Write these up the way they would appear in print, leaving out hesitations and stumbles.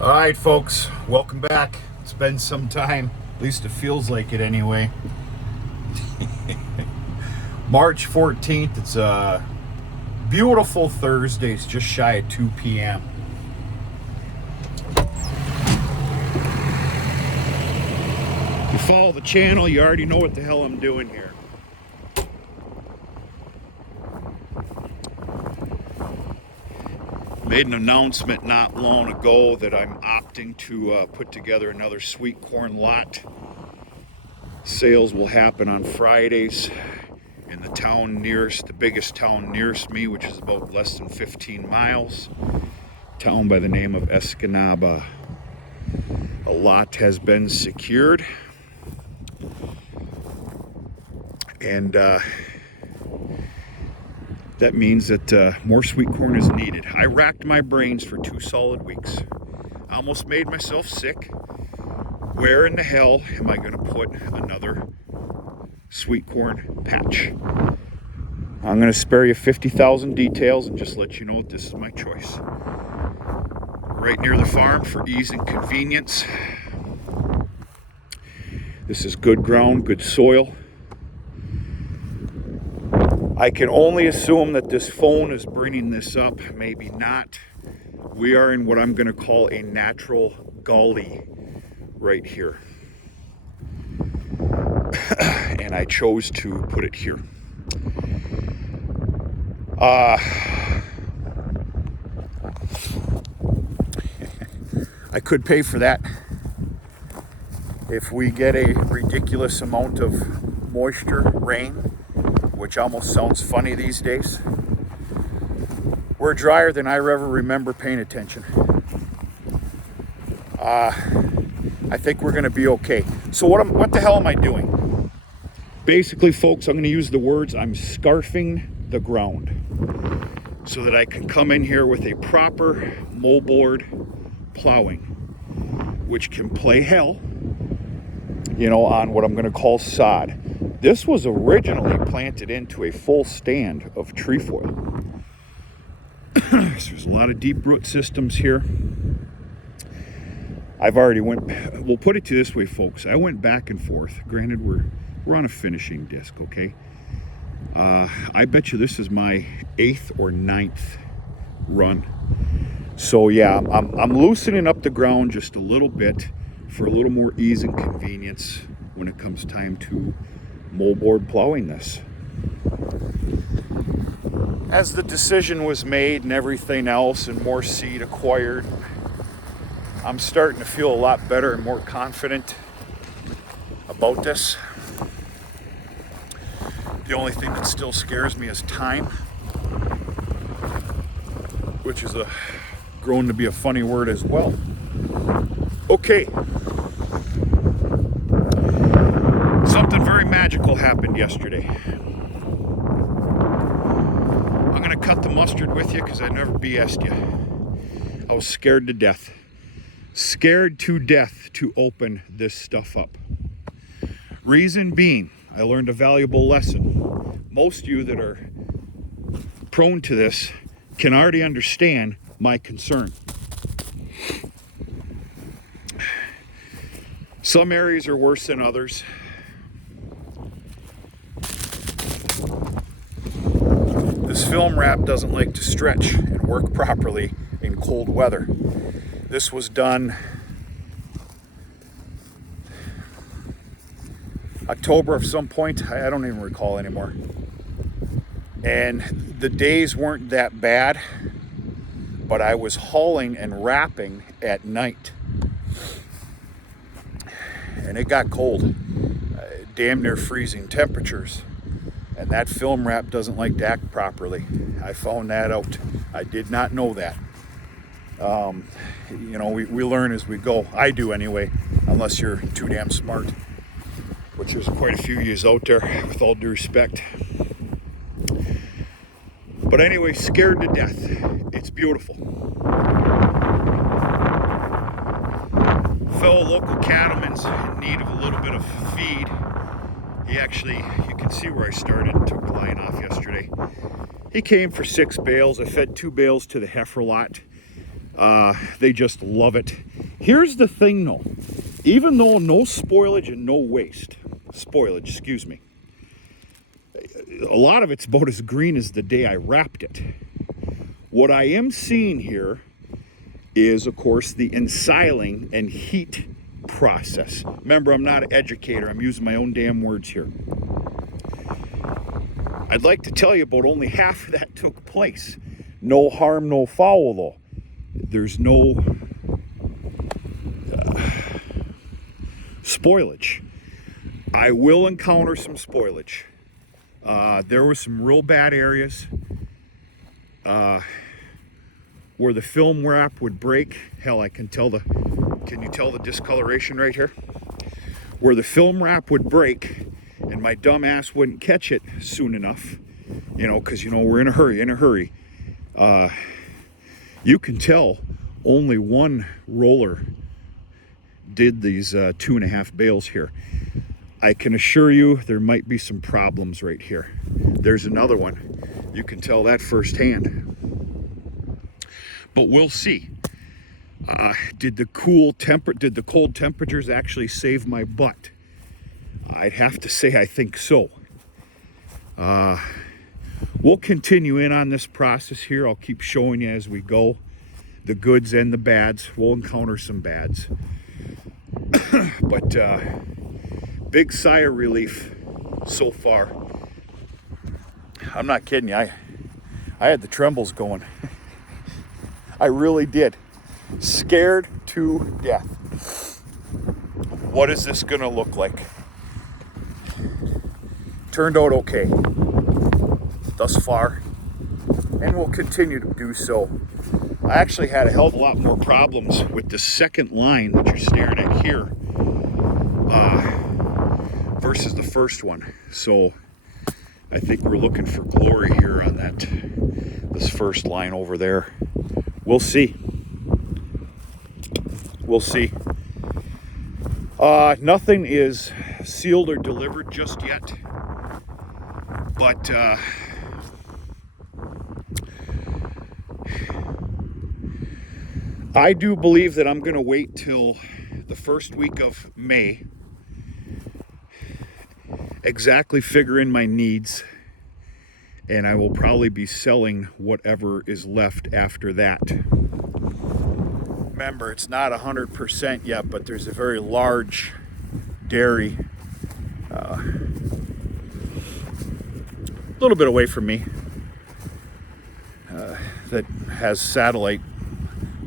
All right, folks, welcome back. It's been some time, at least it feels like it anyway. March 14th, it's a beautiful Thursday. It's just shy of 2 p.m. If you follow the channel, you already know what the hell I'm doing here. Made an announcement not long ago that I'm opting to put together another sweet corn lot. Sales will happen on Fridays in the biggest town nearest me, which is about less than 15 miles. Town by the name of Escanaba. A lot has been secured, and that means that more sweet corn is needed. I racked my brains for 2 solid weeks. I almost made myself sick. Where in the hell am I going to put another sweet corn patch? I'm going to spare you 50,000 details and just let you know this is my choice. Right near the farm for ease and convenience. This is good ground, good soil. I can only assume that this phone is bringing this up, maybe not. We are in what I'm going to call a natural gully right here. And I chose to put it here. I could pay for that if we get a ridiculous amount of moisture, rain, which almost sounds funny these days. We're drier than I ever remember paying attention. I think we're going to be okay. So what the hell am I doing? Basically, folks, I'm going to use the words, I'm scarfing the ground so that I can come in here with a proper moldboard plowing, which can play hell, on what I'm going to call sod. This was originally planted into a full stand of trefoil. So there's a lot of deep root systems here. We'll put it to this way, folks. I went back and forth. Granted, we're on a finishing disc, okay? I bet you this is my 8th or 9th run. So yeah, I'm loosening up the ground just a little bit for a little more ease and convenience when it comes time to moldboard plowing this. As the decision was made and everything else and more seed acquired, I'm starting to feel a lot better and more confident about this. The only thing that still scares me is time, which is grown to be a funny word as well. Okay. Something very magical happened yesterday. I'm going to cut the mustard with you because I never BS'd you. I was scared to death. Scared to death to open this stuff up. Reason being, I learned a valuable lesson. Most of you that are prone to this can already understand my concern. Some areas are worse than others. This film wrap doesn't like to stretch and work properly in cold weather. This was done October of some point. I don't even recall anymore. And the days weren't that bad, but I was hauling and wrapping at night. And it got cold, damn near freezing temperatures. And that film wrap doesn't like to act properly. I found that out. I did not know that. We learn as we go. I do anyway, unless you're too damn smart, which there's quite a few years out there, with all due respect. But anyway, scared to death. It's beautiful. Fellow local cattleman's in need of a little bit of feed. You can see where I started and took the line off yesterday. He came for 6 bales. I fed 2 bales to the heifer lot. They just love it. Here's the thing though, even though no spoilage and no waste, spoilage, excuse me, a lot of it's about as green as the day I wrapped it. What I am seeing here is, of course, the ensiling and heat process. Remember, I'm not an educator. I'm using my own damn words here. I'd like to tell you about only half of that took place. No harm, no foul, though. There's no spoilage. I will encounter some spoilage. There were some real bad areas where the film wrap would break. Hell, can you tell the discoloration right here? Where the film wrap would break and my dumb ass wouldn't catch it soon enough, because we're in a hurry. You can tell only one roller did these 2.5 bales here. I can assure you there might be some problems right here. There's another one. You can tell that firsthand. But we'll see. Did the cold temperatures actually save my butt? I'd have to say I think so. We'll continue in on this process here. I'll keep showing you as we go. The goods and the bads. We'll encounter some bads. But big sigh of relief so far. I'm not kidding you. I had the trembles going. I really did. Scared to death. What is this gonna look like? Turned out okay thus far, and will continue to do so. I actually had a hell of a lot more problems with the second line that you're staring at here versus the first one. So I think we're looking for glory here on this first line over there. We'll see. We'll see. Nothing is sealed or delivered just yet, but I do believe that I'm going to wait till the first week of May, exactly figure in my needs, and I will probably be selling whatever is left after that. Remember, it's not 100% yet, but there's a very large dairy a little bit away from me that has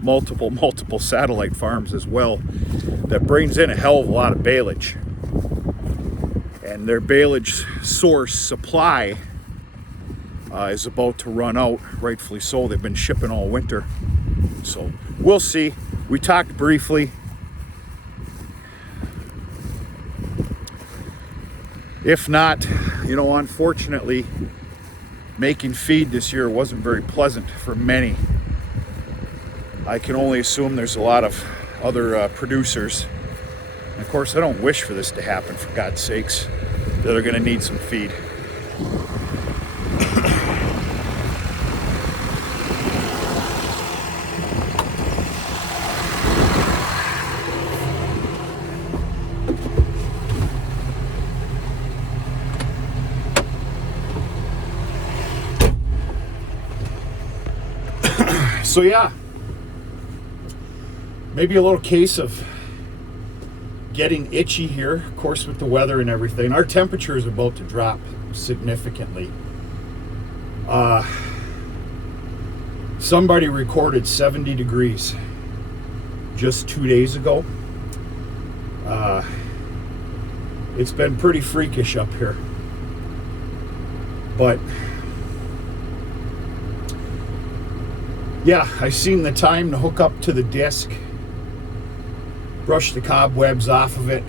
multiple satellite farms as well, that brings in a hell of a lot of baleage, and their baleage source supply is about to run out, rightfully so. They've been shipping all winter, so we'll see. We talked briefly. If not, unfortunately, making feed this year wasn't very pleasant for many. I can only assume there's a lot of other producers. And of course, I don't wish for this to happen, for God's sakes, that are going to need some feed. So yeah, maybe a little case of getting itchy here, of course, with the weather and everything. Our temperature is about to drop significantly. Somebody recorded 70 degrees just 2 days ago. It's been pretty freakish up here, but yeah, I seen the time to hook up to the disc, brush the cobwebs off of it,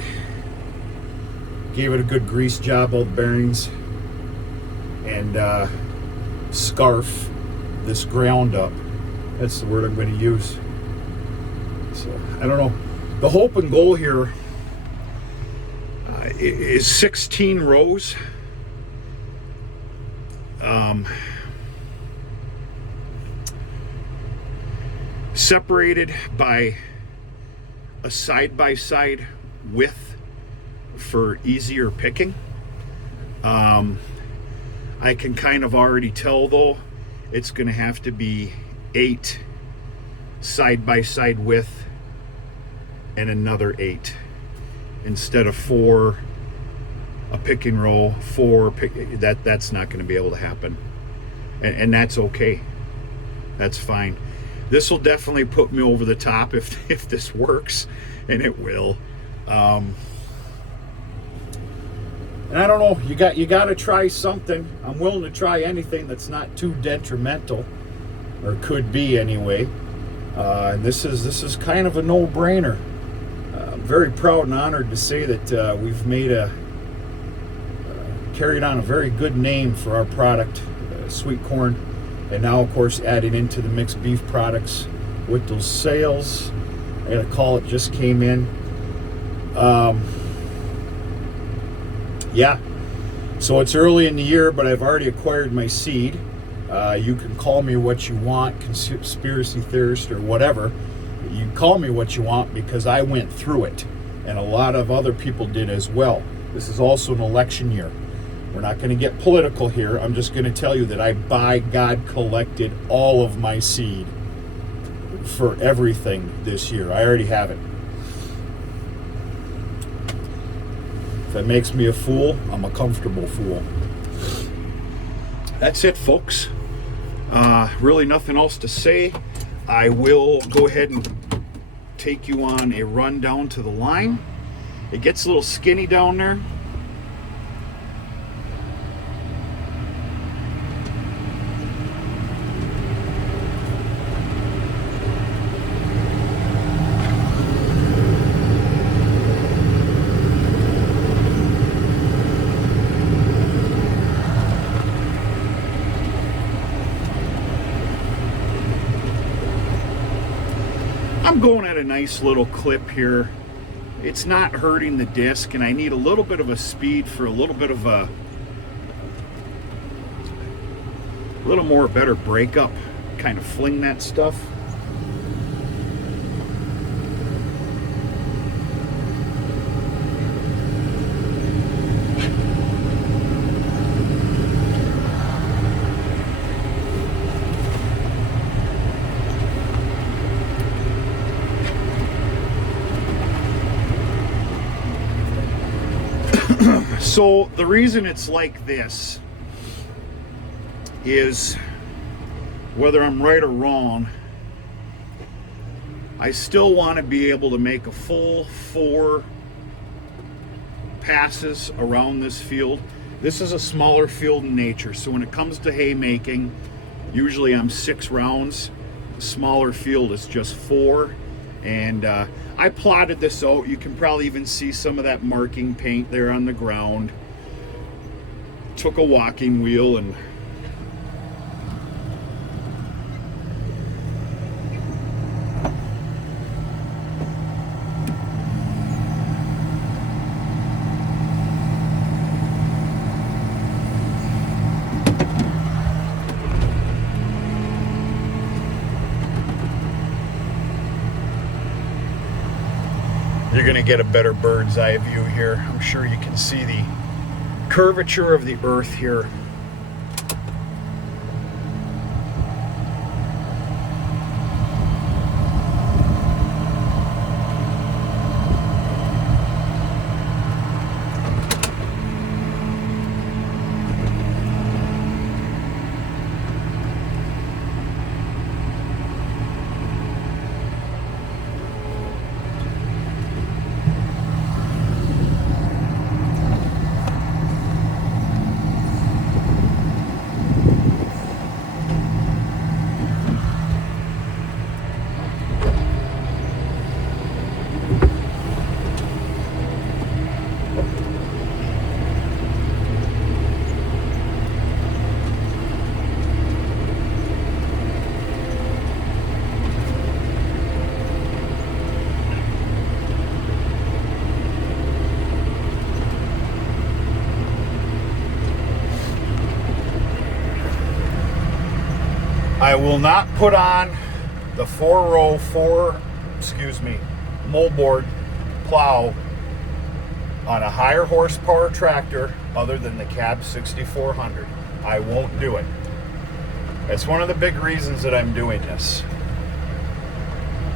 gave it a good grease job, all the bearings, and scarf this ground up. That's the word I'm going to use. So I don't know. The hope and goal here is 16 rows. separated by a side-by-side width for easier picking. I can kind of already tell though, it's going to have to be 8 side-by-side width and another 8 instead of 4 a picking row, 4 that's not going to be able to happen, and that's okay. That's fine. This will definitely put me over the top if this works, and it will. And I don't know, you got to try something. I'm willing to try anything that's not too detrimental, or could be anyway. And this is kind of a no-brainer. I'm very proud and honored to say that we've made carried on a very good name for our product, sweet corn, and now of course adding into the mixed beef products with those sales. I got a call that just came in. Yeah, so it's early in the year, but I've already acquired my seed. You can call me what you want, conspiracy theorist or whatever. You call me what you want, because I went through it, and a lot of other people did as well. This is also an election year. We're not going to get political here. I'm just going to tell you that I, by God, collected all of my seed for everything this year. I already have it. If that makes me a fool, I'm a comfortable fool. That's it, folks. Really nothing else to say. I will go ahead and take you on a run down to the line. It gets a little skinny down there. I'm going at a nice little clip here. It's not hurting the disc, and I need a little bit of a speed for a little bit of a little more better breakup. Kind of fling that stuff. So the reason it's like this is, whether I'm right or wrong, I still want to be able to make a full 4 passes around this field. This is a smaller field in nature, so when it comes to haymaking, usually I'm 6 rounds. The smaller field is just 4. And I plotted this out. You can probably even see some of that marking paint there on the ground. Took a walking wheel and you're going to get a better bird's eye view here. I'm sure you can see the curvature of the earth here. I will not put on the 4-row, moldboard plow on a higher horsepower tractor other than the Cab 6400. I won't do it. That's one of the big reasons that I'm doing this.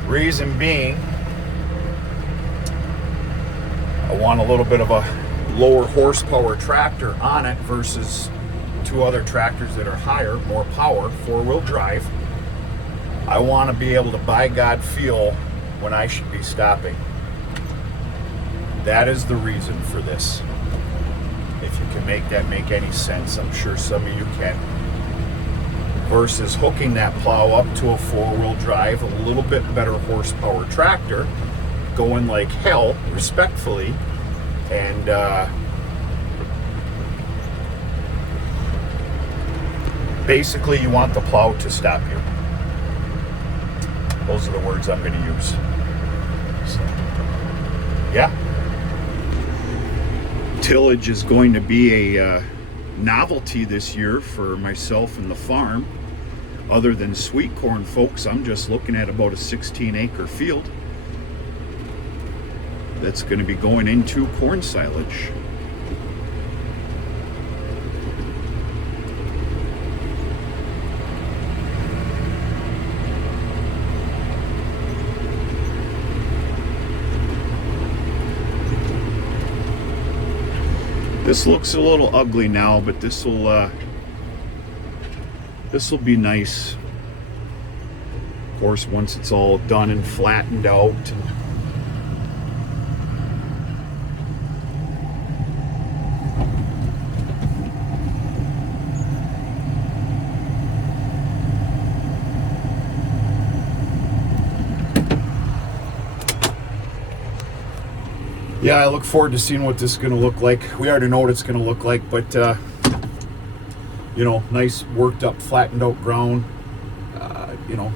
Reason being, I want a little bit of a lower horsepower tractor on it versus two other tractors that are higher, more power, 4-wheel drive. I want to be able to, by God, feel when I should be stopping. That is the reason for this. If you can make that make any sense, I'm sure some of you can. Versus hooking that plow up to a 4-wheel drive, a little bit better horsepower tractor, going like hell, respectfully, and basically you want the plow to stop you. Those are the words I'm going to use. So, yeah. Tillage is going to be a novelty this year for myself and the farm. Other than sweet corn, folks, I'm just looking at about a 16-acre field that's going to be going into corn silage. This looks a little ugly now, but this will be nice. Of course, once it's all done and flattened out. Yeah, I look forward to seeing what this is going to look like. We already know what it's going to look like, but you know, nice worked up, flattened out ground. You know,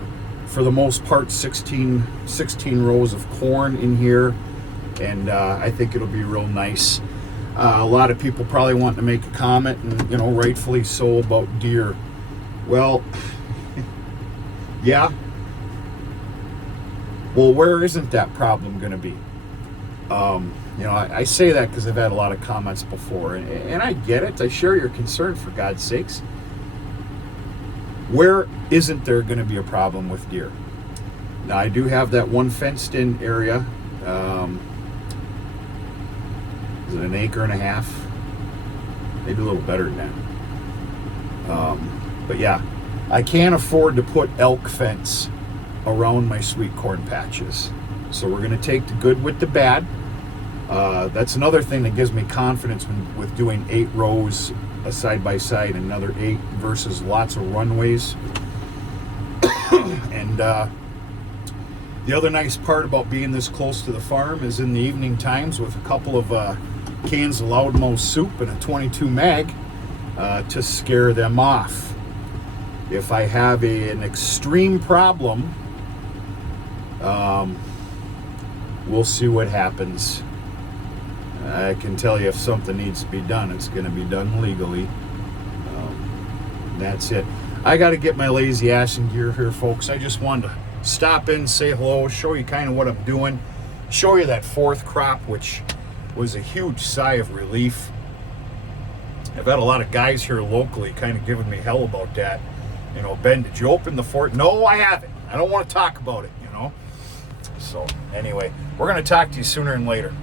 for the most part, 16 rows of corn in here, and I think it'll be real nice. A lot of people probably want to make a comment, and you know, rightfully so, about deer. Well, yeah. Well, where isn't that problem going to be? You know, I say that because I've had a lot of comments before, and I get it. I share your concern, for God's sakes. Where isn't there going to be a problem with deer? Now, I do have that one fenced-in area. Is it an acre and a half? Maybe a little better than that. But yeah, I can't afford to put elk fence around my sweet corn patches. So we're going to take the good with the bad. That's another thing that gives me confidence with doing 8 rows side by side, and another 8 versus lots of runways. And the other nice part about being this close to the farm is in the evening times, with a couple of cans of Loudmouth soup and a 22 mag to scare them off. If I have an extreme problem, we'll see what happens. I can tell you, if something needs to be done, it's going to be done legally. That's it. I got to get my lazy ass in gear here, folks. I just wanted to stop in, say hello, show you kind of what I'm doing, show you that 4th crop, which was a huge sigh of relief. I've had a lot of guys here locally kind of giving me hell about that. You know, Ben, did you open the 4th? No, I haven't. I don't want to talk about it, you know. So anyway, we're going to talk to you sooner than later.